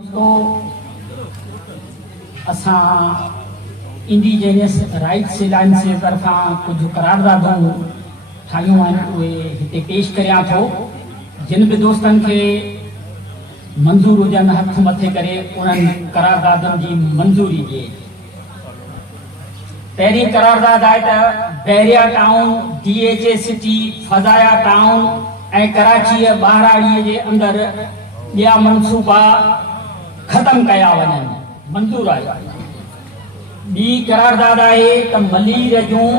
तो असा indigenous rights Allianz जे तरफा कुछ करारदादूं ठाहियूं आहिनि उहे हिते पेश करियां थो। जिन बि दोस्तनि खे मंज़ूर हुजनि हथ मथे करे उन्हनि करारदादनि जी मंज़ूरी ॾिए। पहिरीं करारदाद आहे त बहरिया टाउन, DHA सिटी, फज़ाया टाउन ऐं कराची ॿाहिराड़ीअ जे अंदरि ॿिया मनसूबा ख़त्म कया वञनि, मंज़ूर आहे। ॿी करारदाद आहे त मलीर जूं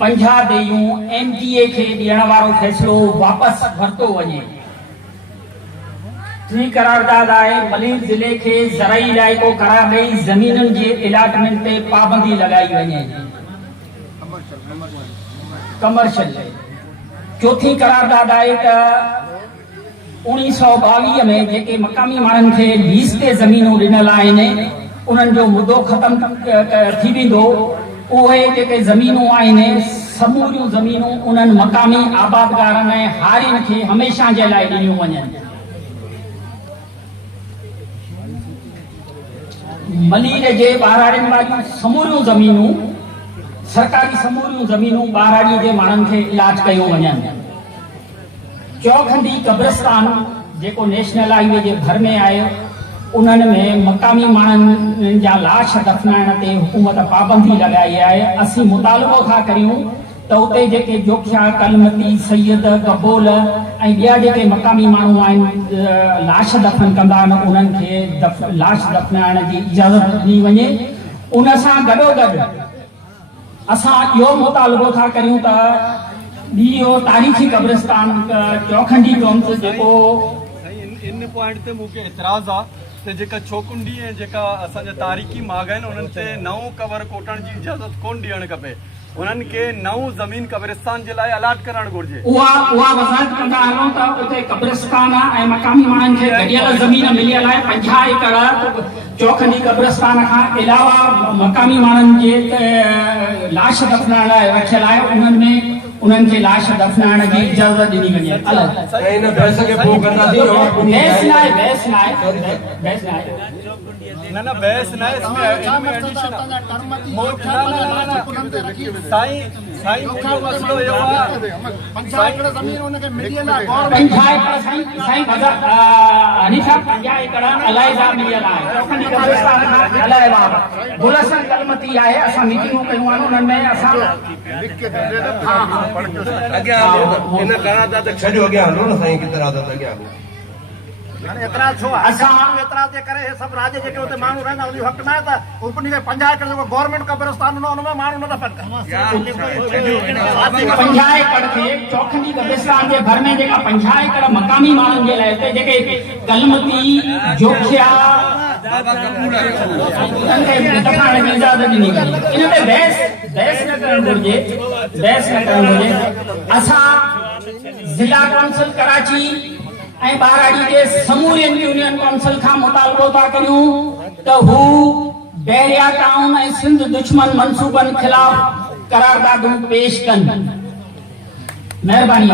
50 देयूं MTA खे ॾियण वारो फ़ैसिलो वापसि वरितो वञे। टी करारदाद आहे मलीर ज़िले खे ज़राई इलाइक़ो करार ॾेई ज़मीनुनि जे इलाटमेंट ते पाबंदी लॻाई वञे, कमर्शियल। चौथी करारदाद आहे त 1922 में जेके मक़ामी माण्हुनि खे लीज़ ते ज़मीनूं ॾिनल आहिनि उन्हनि जो मुदो ख़त्म थी वेंदो। उहे जेके ज़मीनूं आहिनि समूरियूं ज़मीनूं उन्हनि मक़ामी आबादगारनि ऐं हारियुनि खे हमेशह जे लाइ ॾिनियूं वञनि। मलीर जे ॿाहिराड़ियुनि वारियूं समूरियूं ज़मीनूं, सरकारी समूरियूं ज़मीनूं ॿाहिराड़ीअ जे माण्हुनि खे इलाज कयूं वञनि। चौखंडी कब्रिस्तान जेको नेशनल हाईवे जे भर में आहे उन्हनि में मक़ामी माण्हुनि जा लाश दफ़नाइण ते हुकूमत पाबंदी लॻाई आहे। असीं मुतालबो था करियूं त उते जेके जोखिया, कलमती, सैयद, कबोल ऐं ॿिया जेके मक़ामी माण्हू आहिनि लाश दफ़न कंदा आहिनि उन्हनि खे लाश दफ़नाइण जी इजाज़त ॾिनी वञे। उन सां गॾोगॾु असां इहो मुतालबो था करियूं त ॿियो तारीख़ी कब्रिस्तान चौखंडी काउंसिल जेको इन पॉइंट ते मूंखे एतिराज़ आहे त जेका चौकुंडी ऐं जेका असांजा तारीख़ी माग आहिनि उन्हनि ते नओं कवर कोटण जी इजाज़त कोन ॾियणु खपे। उन्हनि खे नओं ज़मीन कब्रिस्तान जे लाइ अलाट करणु घुर्जे। उहा वज़ाहत कंदा हलूं त उते कब्रिस्तान ऐं मक़ामी माण्हुनि खे गॾियल ज़मीन मिलियल आहे 50 एकड़ चौखंडी कब्रिस्तान खां अलावा मक़ामी माण्हुनि जे लाश दफ़नाइण लाइ रखियल आहे। उन्हनि खे लाश दफ़नाइण जी इजाज़त ॾिनी वञे। इन बहस खे पोइ कंदासीं। बहस न आहे, बहस न आहे, न न बहस न आहे, इसमें एडिशन साईं मुख्य मसलो इहो आहे 50 एकड़ ज़मीन उनखे मिलियल आहे। 50 एकड़ साईं हनीफा 50 एकड़ अलाइदा मिलियल आहे। चौखंडी कब्रिस्तान खां अलाइवा गुलशन कलमती आहे। असां मीटिंगूं कयूं आहिनि उन्हनि में असां अॻियां इन करारदाद छॾियो अॻियां हलो न साईं, करारदाद अॻियां हलो। एतिराज़ छो आहे? असां एतिराज़ जे करे सभु राज्य जेके उते माण्हू रहंदा उन जो हक़ न आहे त उन खे 50 एकड़ जेको गवर्नमेंट कब्रिस्तान हूंदो उन में माण्हू न दफ़न कनि। 50 एकड़ खे चौखंडी कब्रिस्तान जे भर में जेका 50 एकड़ मक़ामी माण्हुनि जे लाइ हिते जेके कलमती, जोखिया दफ़नाइण जी इजाज़त ॾिनी वञे। इन में बहस न करणु घुर्जे। असां ज़िला काउंसिल कराची ऐं ॿाहिराड़ी जे समूरियुनि यूनियन काउंसिल खां मुतालबो था करियूं त हू बहरिया टाउन ऐं सिंध दुश्मन मनसूबनि ख़िलाफ़ करारदादूं पेश कनि। महिरबानी।